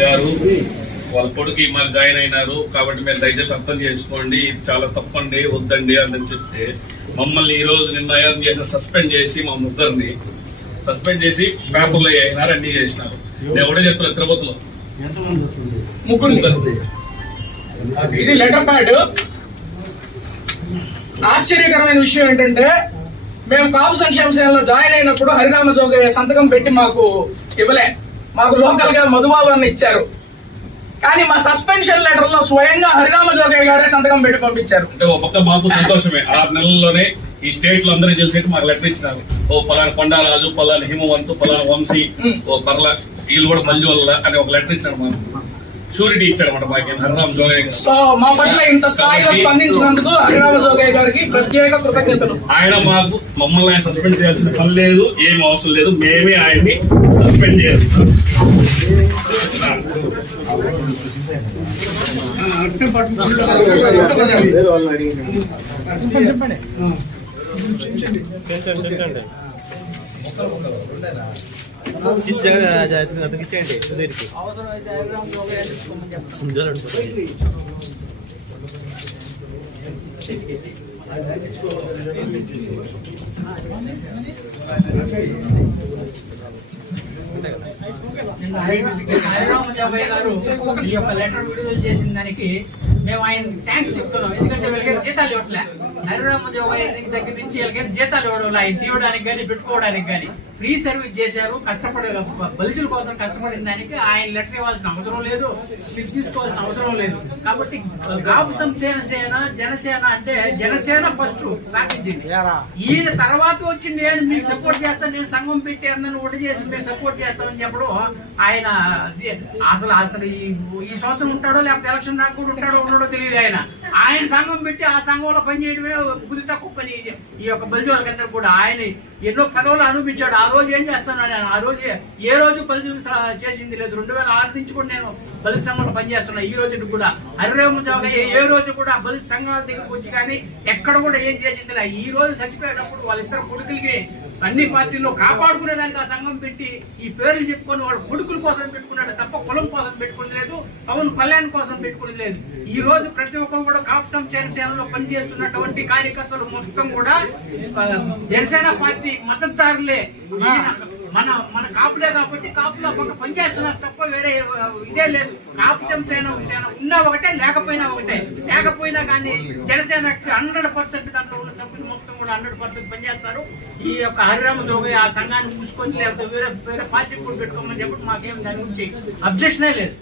గారు వాళ్ళ కొడుకు ఈ మరి జాయిన్ అయినారు. కాబట్టి మీరు దయచేసి అర్థం చేసుకోండి. చాలా తప్పండి వద్దండి అని చెప్తే మమ్మల్ని ఈ రోజు నిన్న ఏం చేసిన సస్పెండ్ చేసి మా ముగ్గురిని సస్పెండ్ చేసి పేపర్లో వేసినారు అన్ని చేసినారు. నేను ఒకటే చెప్తున్నా తిరుపతిలో. ముగ్గురు. ఇది లెటర్ ప్యాడ్. ఆశ్చర్యకరమైన విషయం ఏంటంటే మేము కాపు సంక్షేమ సేనలో జాయిన్ అయినప్పుడు హరిరామ జోగయ్య సంతకం పెట్టి మాకు ఇవ్వలే. మాకు లోకల్గా మధుబాబు అని ఇచ్చారు. కానీ మా సస్పెన్షన్ లెటర్లో స్వయంగా హరిరామ జోగయ్య గారే సంతకం పెట్టి పంపించారు. అంటే ఒక పక్క మాకు సంతోషమే. ఆరు నెలల్లోనే ఈ స్టేట్లో అందరికీ తెలిసేట్టు మాకు లెటర్ ఇచ్చినారు. ఓ పలానా కొండారాజు పలానా హిమవంతు పలానా వంశీ ఓ పర్ల వీళ్ళు కూడా మళ్ళీ వల్ల అని ఒక లెటర్ ఇచ్చాడు మాకు. షూరిటీ అనమాట మాకు. హరిరామ్ జోగయ్య గారు. సో మా పట్ల ఇంత స్థాయిలో స్పందించినందుకు హరిరామ జోగయ్య గారికి ప్రత్యేక కృతజ్ఞతలు. ఆయన మాకు మమ్మల్ని ఆయన సస్పెండ్ చేయాల్సిన పని లేదు ఏం అవసరం లేదు. మేమే ఆయన్ని సస్పెండ్ చేస్తాం. అతనికిచ్చేయండి సుధీర్కి ఈ యొక్క లెటర్ విడుదల చేసిన దానికి మేము ఆయన థ్యాంక్స్ చెప్తున్నాం ఎందుకంటే వీళ్ళకి జీతాలు ఇవ్వట్లే హరిరామ హరిరామజాబాయ్ దగ్గర నుంచి వీళ్ళకి జీతాలు ఇవ్వడం ఆయన తీయడానికి కానీ పెట్టుకోవడానికి కానీ ఫ్రీ సర్వీస్ చేశారు కష్టపడే బలిజుల కోసం కష్టపడిన దానికి ఆయన లెటర్ ఇవ్వాల్సిన అవసరం లేదు మీరు తీసుకోవాల్సిన అవసరం లేదు. కాబట్టి కాపు సంక్షేమ సేన జనసేన అంటే జనసేన ఫస్ట్ సాధించింది. ఈయన తర్వాత వచ్చి నేను మీకు సపోర్ట్ చేస్తాను నేను సంఘం పెట్టి అందరిని ఒకటి చేసి మేము సపోర్ట్ చేస్తామని చెప్పడం ఆయన అసలు అతను ఈ ఈ సంవత్సరం ఉంటాడో లేకపోతే ఎలక్షన్ దాకా కూడా ఉంటాడో ఉండడో తెలియదు ఆయన. ఆయన సంఘం పెట్టి ఆ సంఘంలో పనిచేయడమే కుదిరిత తక్కువ పని ఈ యొక్క బలిజోళ్ళకందరూ కూడా ఆయన ఎన్నో పదవులు అనుపించాడు ఆ రోజు ఏం చేస్తున్నాడు ఆయన? ఆ రోజు ఏ రోజు బలిజులు చేసింది లేదు. రెండు వేల ఆరు నుంచి కూడా నేను బలి సంఘంలో పనిచేస్తున్నా. ఈ రోజు కూడా. హరిరేమ ఏ రోజు కూడా బలి సంఘాల దగ్గరకు వచ్చి కానీ ఎక్కడ కూడా ఏం చేసింది లేదు. ఈ రోజు చచ్చిపోయేటప్పుడు వాళ్ళిద్దరు కొడుకులకి అన్ని పార్టీల్లో కాపాడుకునే దానికి ఆ సంఘం పెట్టి ఈ పేర్లు చెప్పుకొని వాళ్ళ కొడుకుల కోసం పెట్టుకున్నాడు తప్ప కులం కోసం పెట్టుకుని లేదు పవన్ కళ్యాణ్ కోసం పెట్టుకుని లేదు. ఈ రోజు ప్రతి ఒక్కరు కూడా కాపు సంక్షేమ సేనలో పనిచేస్తున్నటువంటి కార్యకర్తలు మొత్తం కూడా జనసేన పార్టీ మద్దతుదారులే. మన మన కాబట్టి కాపులో ఒక పనిచేస్తున్నారు తప్ప వేరే ఇదే లేదు. కాపు సంక్షేమ ఉన్నా ఒకటే లేకపోయినా ఒకటే. లేకపోయినా కానీ జనసేన హండ్రెడ్ పర్సెంట్ దాంట్లో ఉన్న సభ్యులు మొత్తం కూడా హండ్రెడ్ పర్సెంట్ పనిచేస్తారు ఈ యొక్క హరిరామ జోగయ్య ఆ సంఘాన్ని మూసుకొని లేకపోతే వేరే వేరే పార్టీ కూడా పెట్టుకోమని చెప్పి మాకేం దాని గురించి అబ్జెక్షనే లేదు.